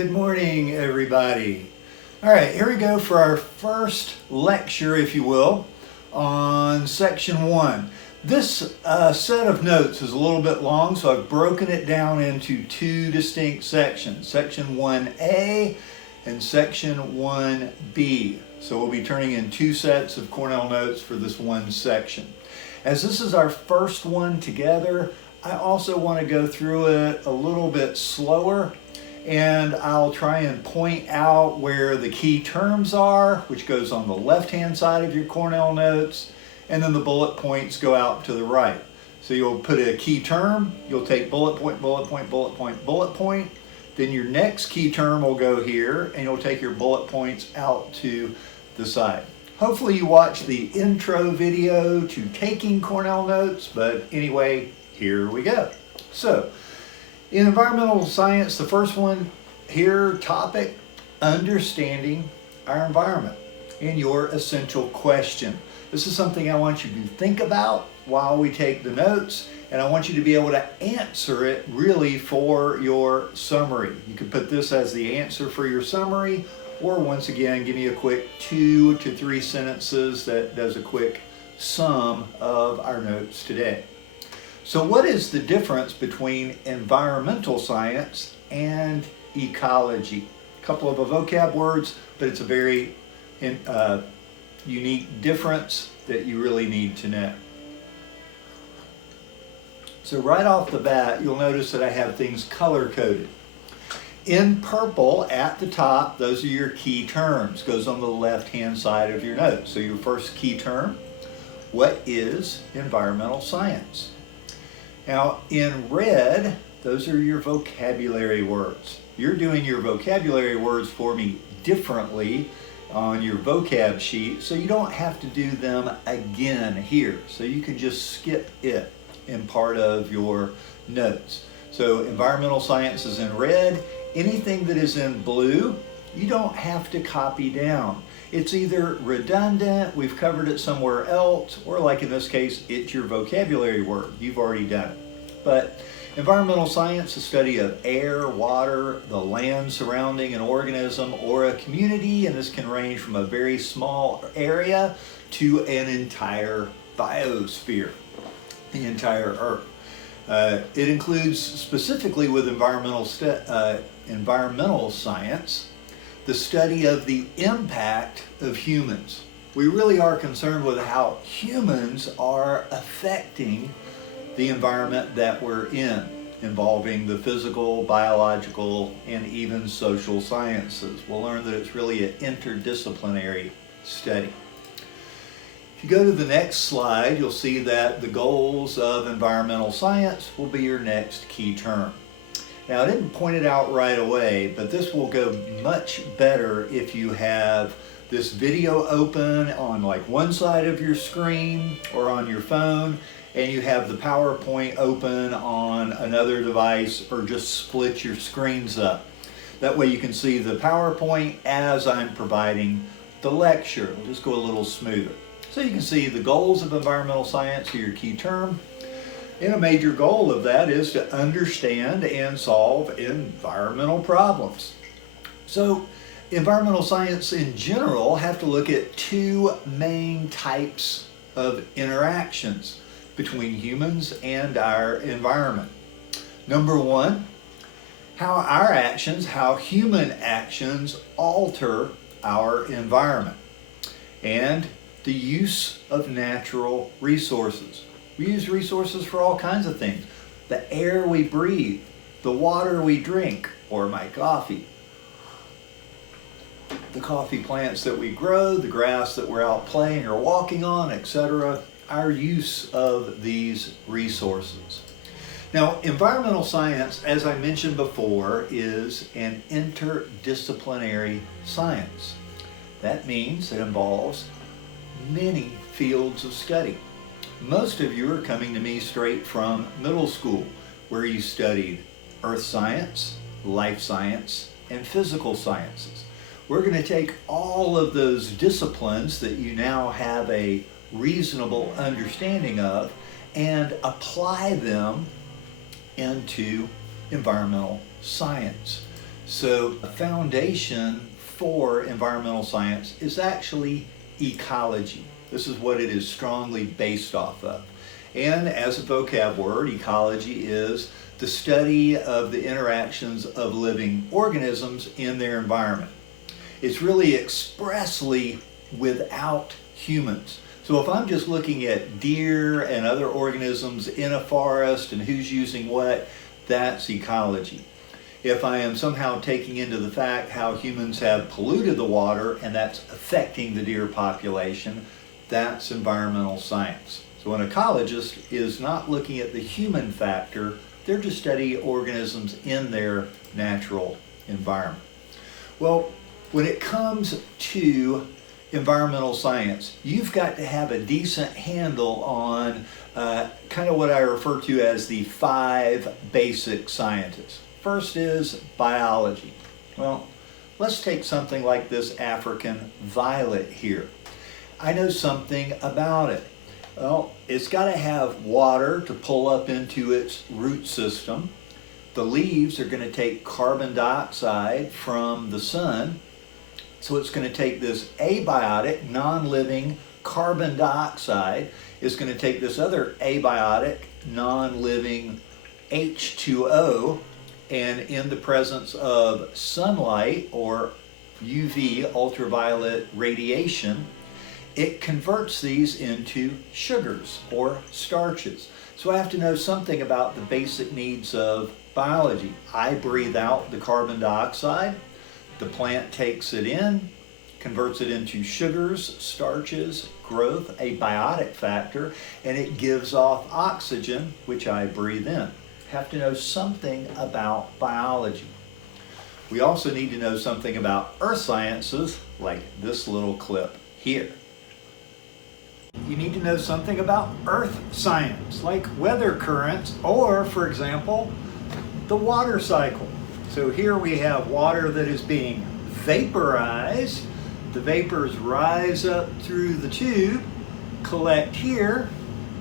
Good morning, everybody. All right, here we go for our first lecture, if you will, on section 1. This set of notes is a little bit long, so I've broken it down into two distinct sections, section 1A and section 1B. So we'll be turning in two sets of Cornell notes for this one section. As this is our first one together, I also want to go through it a little bit slower, and I'll try and point out where the key terms are, which goes on the left-hand side of your Cornell notes, and then the bullet points go out to the right. So you'll put a key term, you'll take bullet point, bullet point, bullet point, bullet point, then your next key term will go here, and you'll take your bullet points out to the side. Hopefully you watched the intro video to taking Cornell notes, but anyway, here we go. So, in environmental science, the first one here, topic, understanding our environment and your essential question. This is something I want you to think about while we take the notes, and I want you to be able to answer it really for your summary. You could put this as the answer for your summary, or once again, give me a quick 2 to 3 sentences that does a quick sum of our notes today. So what is the difference between environmental science and ecology? A couple of vocab words, but it's a very unique difference that you really need to know. So right off the bat, you'll notice that I have things color-coded. In purple at the top, those are your key terms. Goes on the left-hand side of your note. So your first key term, what is environmental science? Now, in red, those are your vocabulary words. You're doing your vocabulary words for me differently on your vocab sheet, so you don't have to do them again here. So you can just skip it in part of your notes. So environmental science is in red. Anything that is in blue, you don't have to copy down. It's either redundant, we've covered it somewhere else, or like in this case, it's your vocabulary word. You've already done it. But environmental science, the study of air, water, the land surrounding an organism or a community, and this can range from a very small area to an entire biosphere, the entire Earth. It includes, specifically with environmental science, the study of the impact of humans. We really are concerned with how humans are affecting the environment that we're in, involving the physical, biological, and even social sciences. We'll learn that it's really an interdisciplinary study. If you go to the next slide, you'll see that the goals of environmental science will be your next key term. Now, I didn't point it out right away, but this will go much better if you have this video open on like one side of your screen or on your phone, and you have the PowerPoint open on another device, or just split your screens up. That way you can see the PowerPoint as I'm providing the lecture. It'll just go a little smoother. So you can see the goals of environmental science are your key term. And a major goal of that is to understand and solve environmental problems. So environmental science in general have to look at two main types of interactions between humans and our environment. Number one, how our actions, how human actions alter our environment, and the use of natural resources. We use resources for all kinds of things. The air we breathe, the water we drink, or my coffee, the coffee plants that we grow, the grass that we're out playing or walking on, etc. Our use of these resources. Now, environmental science, as I mentioned before, is an interdisciplinary science. That means it involves many fields of study. Most of you are coming to me straight from middle school, where you studied earth science, life science, and physical sciences. We're going to take all of those disciplines that you now have a reasonable understanding of and apply them into environmental science. So the foundation for environmental science is actually ecology. This is what it is strongly based off of. And as a vocab word, ecology is the study of the interactions of living organisms in their environment. It's really expressly without humans. So if I'm just looking at deer and other organisms in a forest and who's using what, that's ecology. If I am somehow taking into the fact how humans have polluted the water and that's affecting the deer population, that's environmental science. So an ecologist is not looking at the human factor, they're just studying organisms in their natural environment. Well, when it comes to environmental science, you've got to have a decent handle on kind of what I refer to as the 5 basic sciences. First is biology. Well, let's take something like this African violet here. I know something about it. Well, it's got to have water to pull up into its root system. The leaves are going to take carbon dioxide from the sun. So it's going to take this abiotic, non-living carbon dioxide. It's going to take this other abiotic, non-living H2O, and in the presence of sunlight or UV, ultraviolet radiation, it converts these into sugars or starches. So I have to know something about the basic needs of biology. I breathe out the carbon dioxide, the plant takes it in, converts it into sugars, starches, growth, a biotic factor, and it gives off oxygen, which I breathe in. Have to know something about biology. We also need to know something about earth sciences, like this little clip here. You need to know something about earth science, like weather currents, or, for example, the water cycle. So here we have water that is being vaporized. The vapors rise up through the tube, collect here,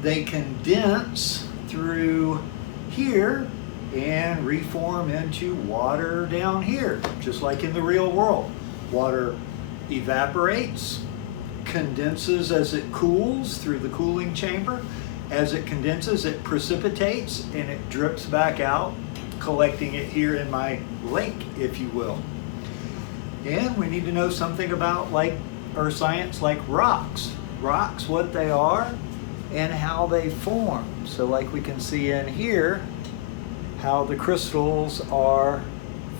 they condense through here, and reform into water down here, just like in the real world. Water evaporates, condenses as it cools through the cooling chamber. As it condenses, it precipitates and it drips back out, collecting it here in my lake, if you will. And we need to know something about earth science, like rocks. Rocks, what they are and how they form. So like we can see in here, how the crystals are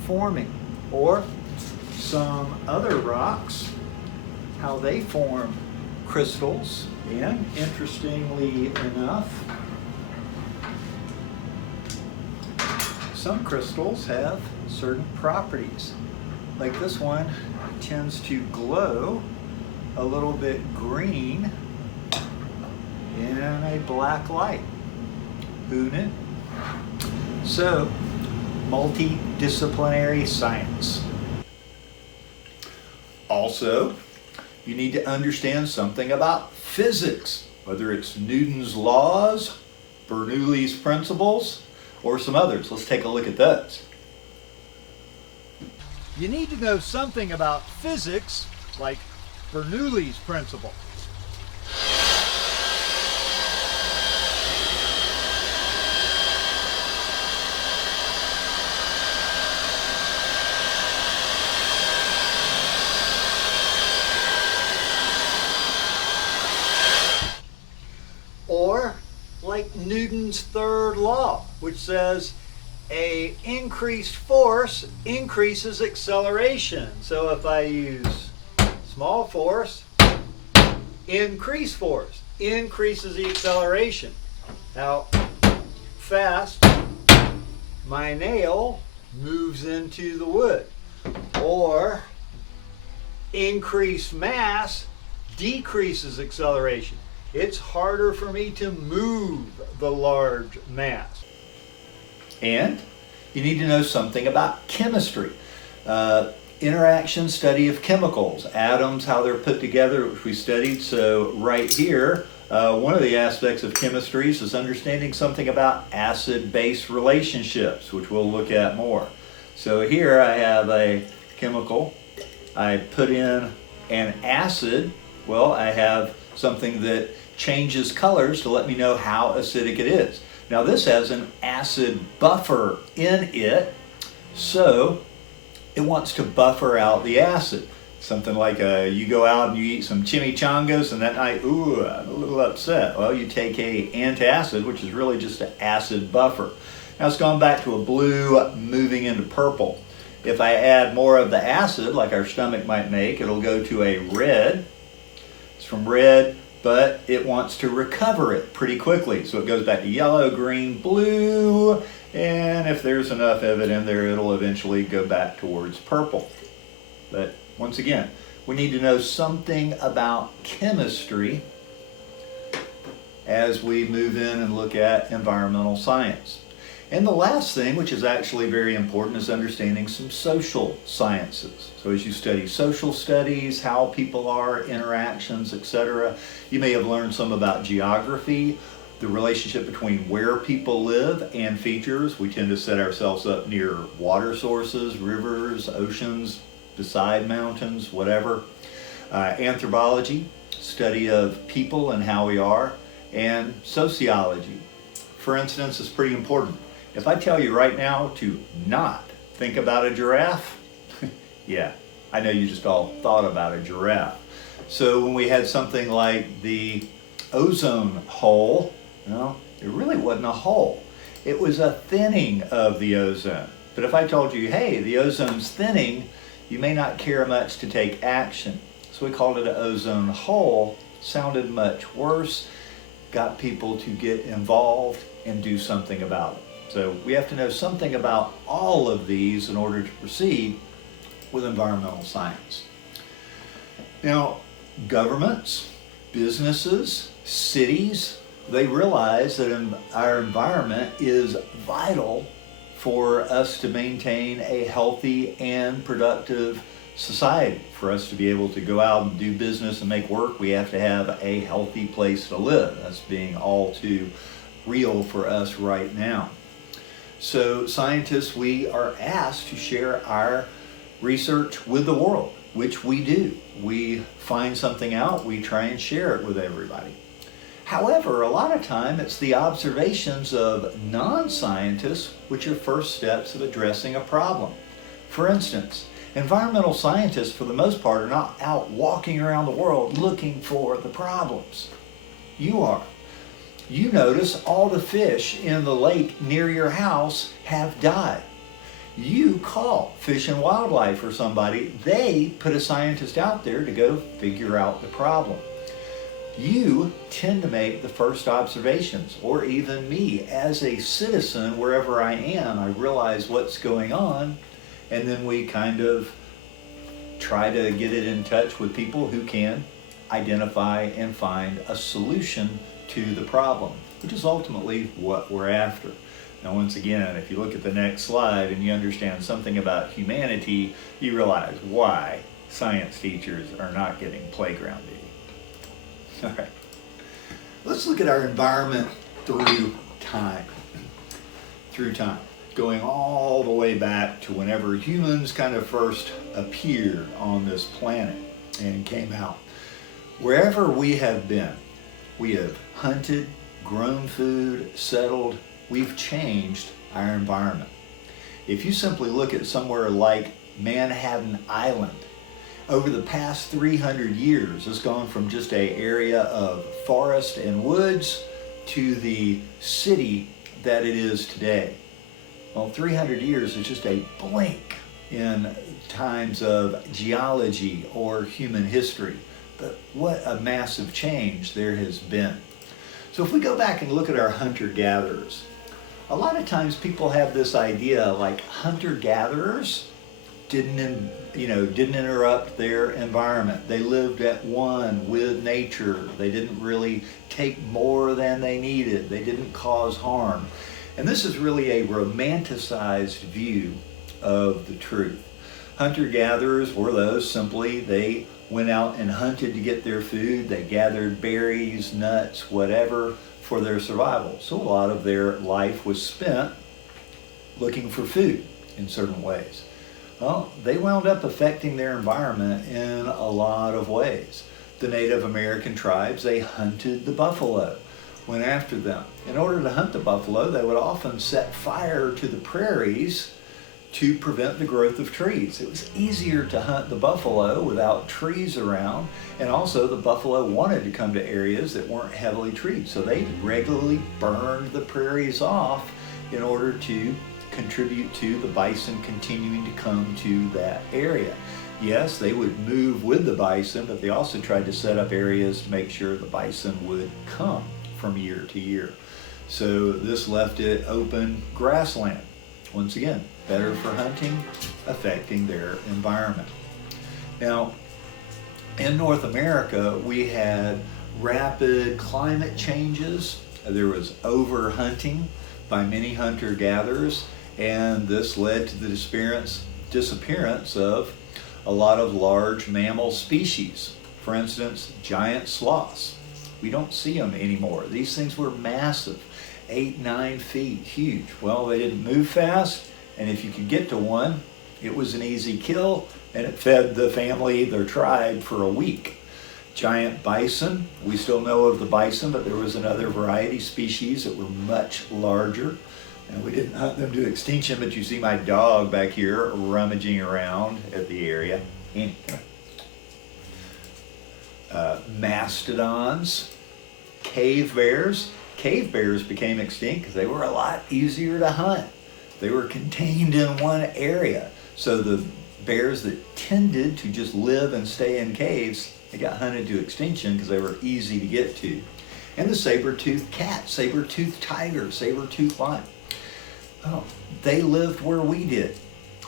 forming, or some other rocks, how they form crystals. And interestingly enough, some crystals have certain properties. Like this one tends to glow a little bit green in a black light. Who knew? So, multidisciplinary science. Also, you need to understand something about physics, whether it's Newton's laws, Bernoulli's principles, or some others. Let's take a look at those. You need to know something about physics, like Bernoulli's principle. Or like Newton's third law, which says a increased force increases acceleration. So if I use small force, increased force increases the acceleration. How fast my nail moves into the wood. Or increased mass decreases acceleration. It's harder for me to move the large mass. And you need to know something about chemistry. Interaction, study of chemicals, atoms, how they're put together, which we studied. So right here, one of the aspects of chemistry is understanding something about acid-base relationships, which we'll look at more. So here I have a chemical. I put in an acid. Well, I have something that changes colors to let me know how acidic it is. Now this has an acid buffer in it, so it wants to buffer out the acid. Something like you go out and you eat some chimichangas and that night, ooh, I'm a little upset. Well, you take a antacid, which is really just an acid buffer. Now it's gone back to a blue, moving into purple. If I add more of the acid, like our stomach might make, it'll go to a red. It's from red, but it wants to recover it pretty quickly. So it goes back to yellow, green, blue, and if there's enough of it in there, it'll eventually go back towards purple. But once again, we need to know something about chemistry as we move in and look at environmental science. And the last thing, which is actually very important, is understanding some social sciences. So as you study social studies, how people are, interactions, etc., you may have learned some about geography, the relationship between where people live and features. We tend to set ourselves up near water sources, rivers, oceans, beside mountains, whatever. Anthropology, study of people and how we are, and sociology. For instance, is pretty important. If I tell you right now to not think about a giraffe, yeah, I know you just all thought about a giraffe. So when we had something like the ozone hole, no, it really wasn't a hole. It was a thinning of the ozone. But if I told you, hey, the ozone's thinning, you may not care much to take action. So we called it an ozone hole. Sounded much worse, got people to get involved and do something about it. So we have to know something about all of these in order to proceed with environmental science. Now, governments, businesses, cities, they realize that our environment is vital for us to maintain a healthy and productive society. For us to be able to go out and do business and make work, we have to have a healthy place to live. That's being all too real for us right now. So scientists, we are asked to share our research with the world, which we do. We find something out, we try and share it with everybody. However, a lot of time it's the observations of non-scientists which are first steps of addressing a problem. For instance, environmental scientists for the most part are not out walking around the world looking for the problems. You are. You notice all the fish in the lake near your house have died. You call Fish and Wildlife or somebody, they put a scientist out there to go figure out the problem. You tend to make the first observations, or even me as a citizen, wherever I am, I realize what's going on, and then we kind of try to get it in touch with people who can identify and find a solution to the problem, which is ultimately what we're after. Now, once again, if you look at the next slide and you understand something about humanity, you realize why science teachers are not getting playground duty. All right, let's look at our environment through time. Going all the way back to whenever humans kind of first appeared on this planet and came out. Wherever we have been, we have hunted, grown food, settled, we've changed our environment. If you simply look at somewhere like Manhattan Island, over the past 300 years, it's gone from just an area of forest and woods to the city that it is today. Well, 300 years is just a blink in times of geology or human history. But what a massive change there has been. So if we go back and look at our hunter-gatherers, a lot of times people have this idea like hunter-gatherers didn't interrupt their environment. They lived at one with nature. They didn't really take more than they needed. They didn't cause harm. And this is really a romanticized view of the truth. Hunter-gatherers were those simply, they went out and hunted to get their food. They gathered berries, nuts, whatever for their survival. So a lot of their life was spent looking for food. in certain ways? Well, they wound up affecting their environment in a lot of ways. The Native American tribes, they hunted the buffalo, went after them. In order to hunt the buffalo, they would often set fire to the prairies to prevent the growth of trees. It was easier to hunt the buffalo without trees around, and also the buffalo wanted to come to areas that weren't heavily treed, so they regularly burned the prairies off in order to contribute to the bison continuing to come to that area. Yes, they would move with the bison, but they also tried to set up areas to make sure the bison would come from year to year. So this left it open grassland. Once again, better for hunting, affecting their environment. Now, in North America, we had rapid climate changes. There was overhunting by many hunter-gatherers, and this led to the disappearance of a lot of large mammal species. For instance, giant sloths. We don't see them anymore. These things were massive, 8-9 feet, huge. Well, they didn't move fast, and if you could get to one, it was an easy kill, and it fed the family, their tribe, for a week. Giant bison, we still know of the bison, but there was another variety species that were much larger. And we didn't hunt them to extinction, but you see my dog back here rummaging around at the area. Mastodons, cave bears. Cave bears became extinct because they were a lot easier to hunt. They were contained in one area. So the bears that tended to just live and stay in caves, they got hunted to extinction because they were easy to get to. And the saber-toothed cat, saber-toothed tiger, saber-toothed lion. Oh, they lived where we did.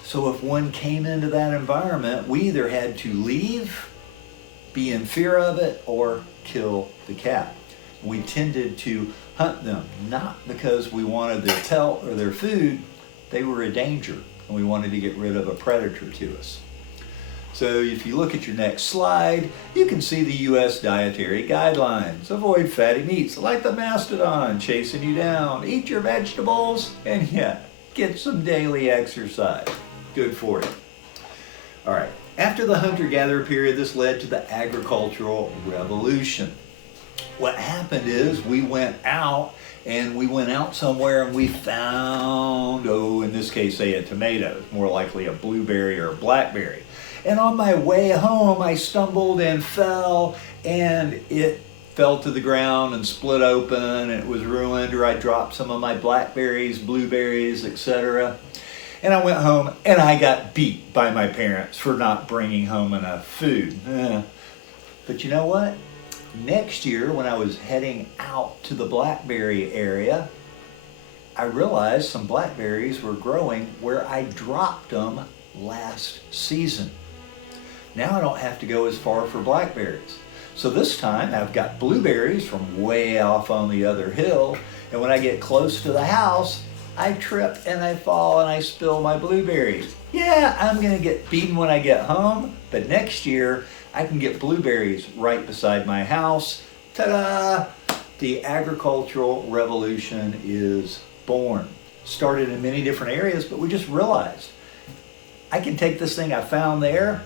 So if one came into that environment, we either had to leave, be in fear of it, or kill the cat. We tended to hunt them, not because we wanted their pelt or their food. They were a danger, and we wanted to get rid of a predator to us. So if you look at your next slide, you can see the U.S. dietary guidelines. Avoid fatty meats like the mastodon chasing you down. Eat your vegetables, and yeah, get some daily exercise. Good for you. All right, after the hunter-gatherer period, this led to the agricultural revolution. What happened is we went out somewhere and we found, in this case, say a tomato, more likely a blueberry or a blackberry. And on my way home, I stumbled and fell, and it fell to the ground and split open, and it was ruined, or I dropped some of my blackberries, blueberries, etc. And I went home, and I got beat by my parents for not bringing home enough food. But you know what? Next year, when I was heading out to the blackberry area, I realized some blackberries were growing where I dropped them last season. Now I don't have to go as far for blackberries. So this time I've got blueberries from way off on the other hill, and when I get close to the house, I trip and I fall and I spill my blueberries. Yeah, I'm gonna get beaten when I get home, but next year I can get blueberries right beside my house. Ta-da! The agricultural revolution is born. Started in many different areas, but we just realized I can take this thing I found there,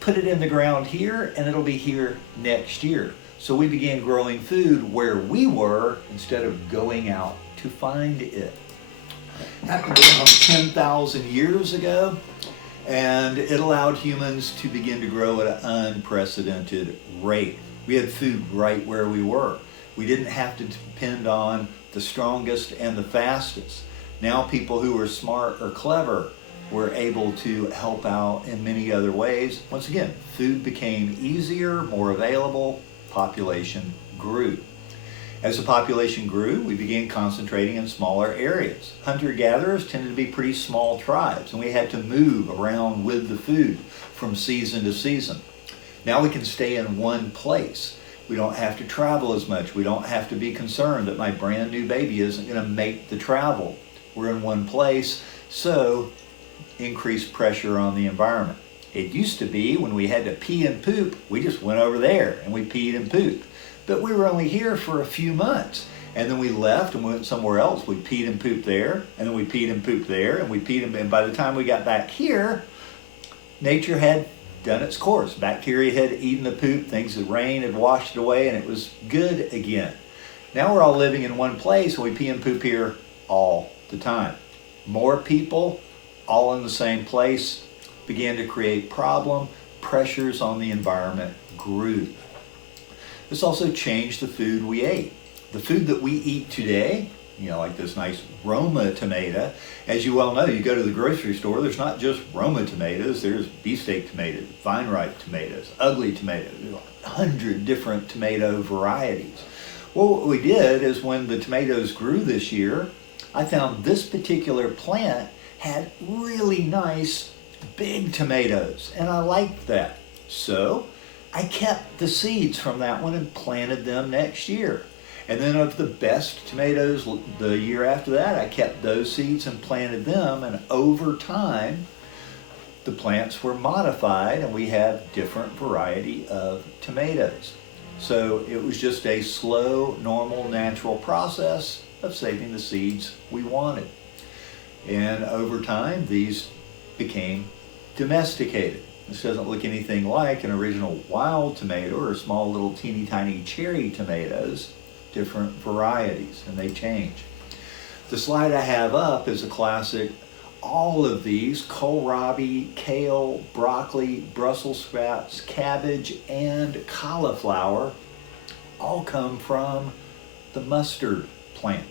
put it in the ground here, and it'll be here next year. So we began growing food where we were instead of going out to find it. Happened around 10,000 years ago, and it allowed humans to begin to grow at an unprecedented rate. We had food right where we were. We didn't have to depend on the strongest and the fastest. Now people who are smart or clever were able to help out in many other ways. Once again, food became easier, more available, population grew. As the population grew, we began concentrating in smaller areas. Hunter-gatherers tended to be pretty small tribes, and we had to move around with the food from season to season. Now we can stay in one place. We don't have to travel as much. We don't have to be concerned that my brand new baby isn't going to make the travel. We're in one place, so increased pressure on the environment. It used to be when we had to pee and poop, we just went over there and we peed and pooped. But we were only here for a few months. And then we left and went somewhere else. We peed and pooped there, and then we peed and pooped there, and we peed and by the time we got back here, nature had done its course. Bacteria had eaten the poop, things that rain had washed it away, and it was good again. Now we're all living in one place, and we pee and poop here all the time. More people, all in the same place, began to create problem. Pressures on the environment grew. This also changed the food we ate. The food that we eat today, like this nice Roma tomato, as you well know, you go to the grocery store, there's not just Roma tomatoes, there's beefsteak tomatoes, vine ripe tomatoes, ugly tomatoes, 100 different tomato varieties. Well, what we did is when the tomatoes grew this year, I found this particular plant had really nice big tomatoes, and I liked that. So I kept the seeds from that one and planted them next year. And then of the best tomatoes the year after that, I kept those seeds and planted them, and over time the plants were modified and we have different variety of tomatoes. So it was just a slow, normal, natural process of saving the seeds we wanted. And over time these became domesticated. This doesn't look anything like an original wild tomato or small little teeny tiny cherry tomatoes. Different varieties, and they change. The slide I have up is a classic. All of these, kohlrabi, kale, broccoli, Brussels sprouts, cabbage, and cauliflower, all come from the mustard plant.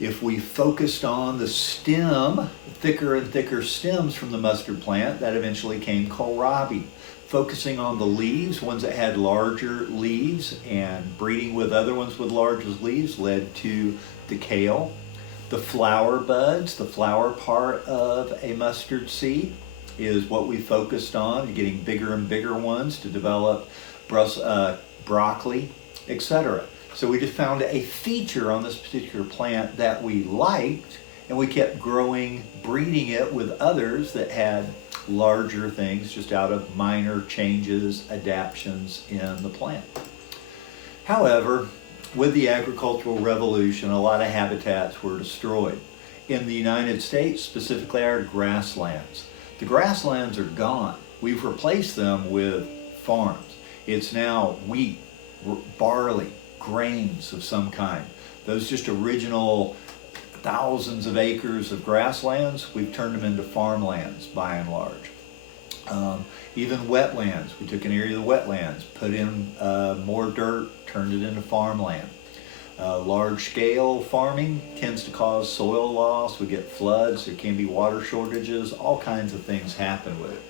If we focused on the stem, thicker and thicker stems from the mustard plant, that eventually came kohlrabi. Focusing on the leaves, ones that had larger leaves, and breeding with other ones with larger leaves led to the kale. The flower buds, the flower part of a mustard seed, is what we focused on, getting bigger and bigger ones to develop broccoli, etc. So we just found a feature on this particular plant that we liked, and we kept growing, breeding it with others that had larger things just out of minor changes, adaptations in the plant. However, with the agricultural revolution, a lot of habitats were destroyed. In the United States, specifically our grasslands. The grasslands are gone. We've replaced them with farms. It's now wheat, barley, grains of some kind. Those just original thousands of acres of grasslands, we've turned them into farmlands by and large. Even wetlands, we took an area of the wetlands, put in more dirt, turned it into farmland. Large scale farming tends to cause soil loss, we get floods, there can be water shortages, all kinds of things happen with it.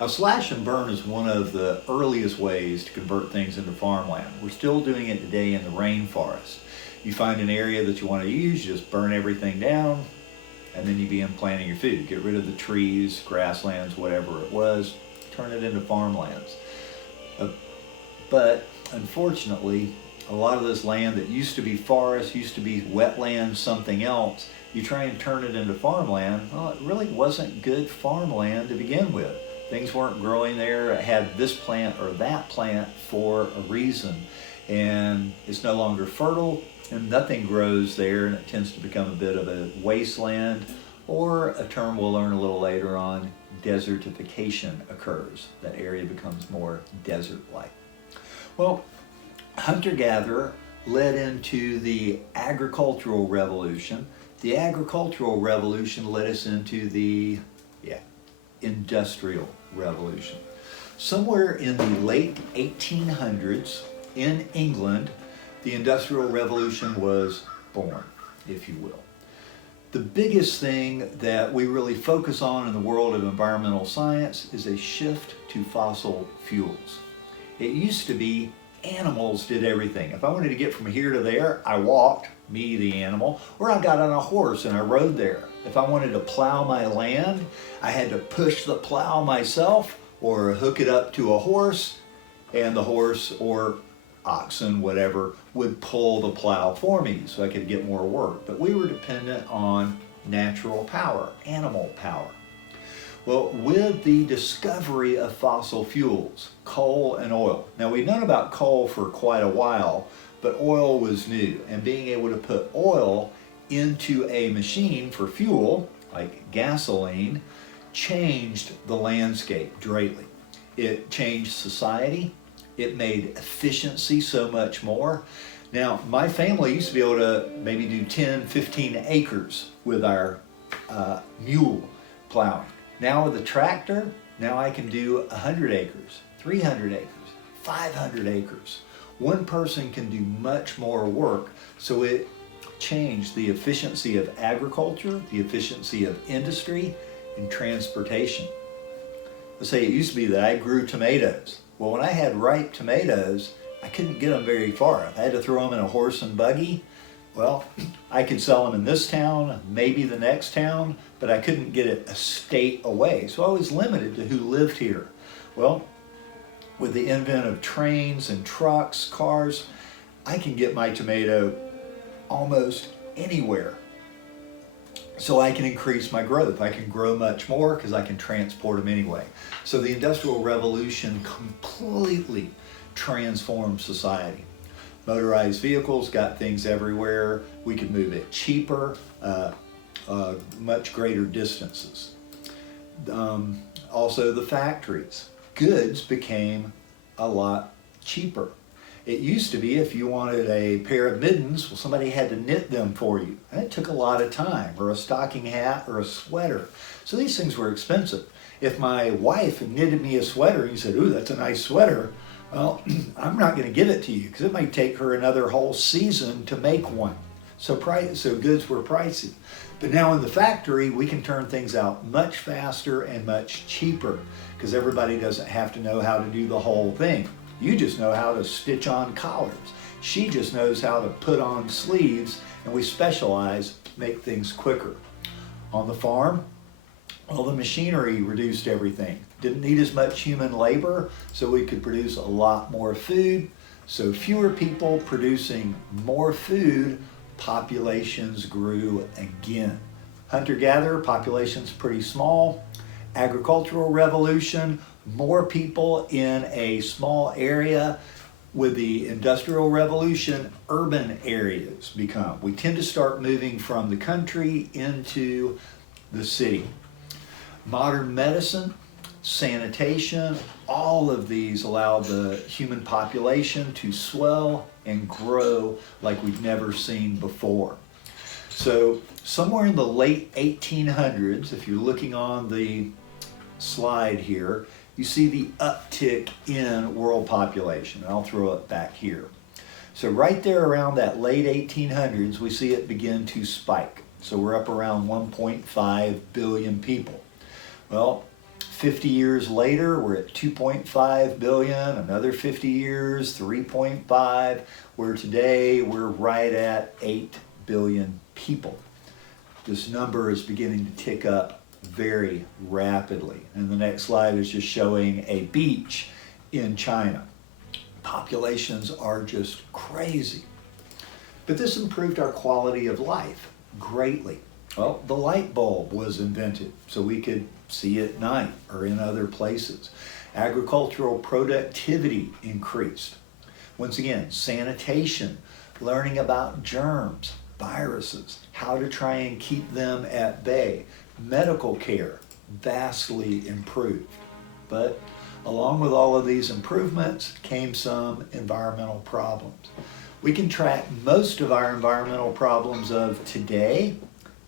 Now, slash and burn is one of the earliest ways to convert things into farmland. We're still doing it today in the rainforest. You find an area that you want to use, you just burn everything down, and then you begin planting your food. Get rid of the trees, grasslands, whatever it was, turn it into farmlands. But unfortunately, a lot of this land that used to be forest, used to be wetland, something else, you try and turn it into farmland, well, it really wasn't good farmland to begin with. Things weren't growing there, it had this plant or that plant for a reason, and it's no longer fertile, and nothing grows there, and it tends to become a bit of a wasteland, or a term we'll learn a little later on, desertification occurs. That area becomes more desert-like. Well, hunter-gatherer led into the agricultural revolution. The agricultural revolution led us into the industrial revolution. Somewhere in the late 1800s in England, the Industrial Revolution was born, if you will. The biggest thing that we really focus on in the world of environmental science is a shift to fossil fuels. It used to be animals did everything. If I wanted to get from here to there, I walked, me the animal, or I got on a horse and I rode there. If I wanted to plow my land, I had to push the plow myself or hook it up to a horse, and the horse or oxen, whatever, would pull the plow for me so I could get more work. But we were dependent on natural power, animal power. Well, with the discovery of fossil fuels, coal and oil. Now, we've known about coal for quite a while, but oil was new. And being able to put oil into a machine for fuel, like gasoline, changed the landscape greatly. It changed society. It made efficiency so much more. Now, my family used to be able to maybe do 10, 15 acres with our mule plowing. Now with a tractor, now I can do 100 acres, 300 acres, 500 acres. One person can do much more work, so it changed the efficiency of agriculture, the efficiency of industry, and transportation. Let's say it used to be that I grew tomatoes. Well, when I had ripe tomatoes, I couldn't get them very far. I had to throw them in a horse and buggy. Well, I could sell them in this town, maybe the next town, but I couldn't get it a state away. So I was limited to who lived here. Well, with the advent of trains and trucks, cars, I can get my tomato almost anywhere. So I can increase my growth. I can grow much more because I can transport them anyway. So the Industrial Revolution completely transformed society. Motorized vehicles got things everywhere. We could move it cheaper, much greater distances. Also the factories. Goods became a lot cheaper. It used to be if you wanted a pair of mittens, well, somebody had to knit them for you. And it took a lot of time, or a stocking hat, or a sweater. So these things were expensive. If my wife knitted me a sweater and you said, ooh, that's a nice sweater, well, I'm not going to give it to you because it might take her another whole season to make one. So goods were pricey. But now in the factory, we can turn things out much faster and much cheaper because everybody doesn't have to know how to do the whole thing. You just know how to stitch on collars. She just knows how to put on sleeves, and we specialize, make things quicker. On the farm, well, the machinery reduced everything. Didn't need as much human labor, so we could produce a lot more food. So fewer people producing more food, populations grew again. Hunter-gatherer, population's pretty small. Agricultural revolution, more people in a small area. With the Industrial Revolution, urban areas become. We tend to start moving from the country into the city. Modern medicine, sanitation, all of these allow the human population to swell and grow like we've never seen before. So somewhere in the late 1800s, if you're looking on the slide here, you see the uptick in world population. I'll throw it back here. So right there around that late 1800s, we see it begin to spike. So we're up around 1.5 billion people. Well, 50 years later, we're at 2.5 billion, another 50 years, 3.5, where today we're right at 8 billion people. This number is beginning to tick up very rapidly. And the next slide is just showing a beach in China. Populations are just crazy. But this improved our quality of life greatly. Well, the light bulb was invented so we could see at night or in other places. Agricultural productivity increased. Once again, sanitation, learning about germs, viruses, how to try and keep them at bay. Medical care vastly improved. But along with all of these improvements came some environmental problems. We can track most of our environmental problems of today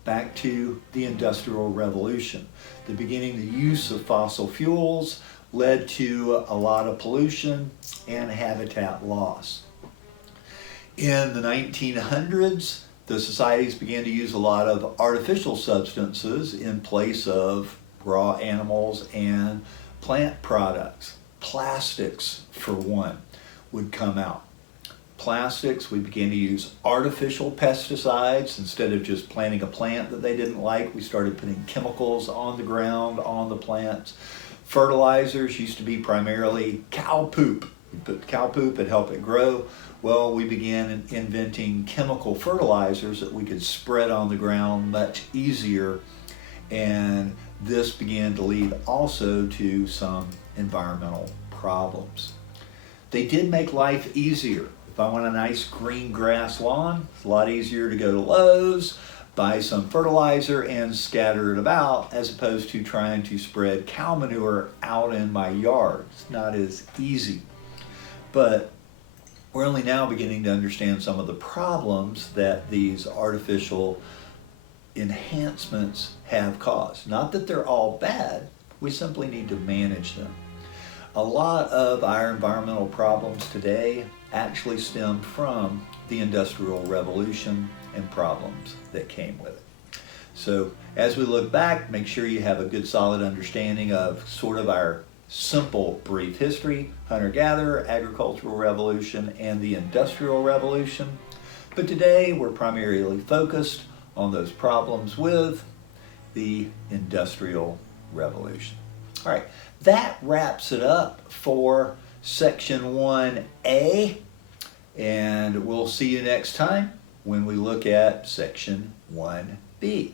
back to the Industrial Revolution. The beginning the use of fossil fuels led to a lot of pollution and habitat loss. In the 1900s, the societies began to use a lot of artificial substances in place of raw animals and plant products. Plastics, for one, would come out. Plastics, we began to use artificial pesticides. Instead of just planting a plant that they didn't like, we started putting chemicals on the ground, on the plants. Fertilizers used to be primarily cow poop. We put cow poop and help it grow. Well, we began inventing chemical fertilizers that we could spread on the ground much easier, and this began to lead also to some environmental problems. They did make life easier. If If I want a nice green grass lawn, it's a lot easier to go to Lowe's, buy some fertilizer and scatter it about, as opposed to trying to spread cow manure out in my yard. It's not as easy. But we're only now beginning to understand some of the problems that these artificial enhancements have caused. Not that they're all bad, we simply need to manage them. A lot of our environmental problems today actually stem from the Industrial Revolution and problems that came with it. So as we look back, make sure you have a good solid understanding of sort of our simple brief history, hunter-gatherer, agricultural revolution, and the Industrial Revolution. But today we're primarily focused on those problems with the Industrial Revolution. All right, that wraps it up for Section 1A, and we'll see you next time when we look at Section 1B.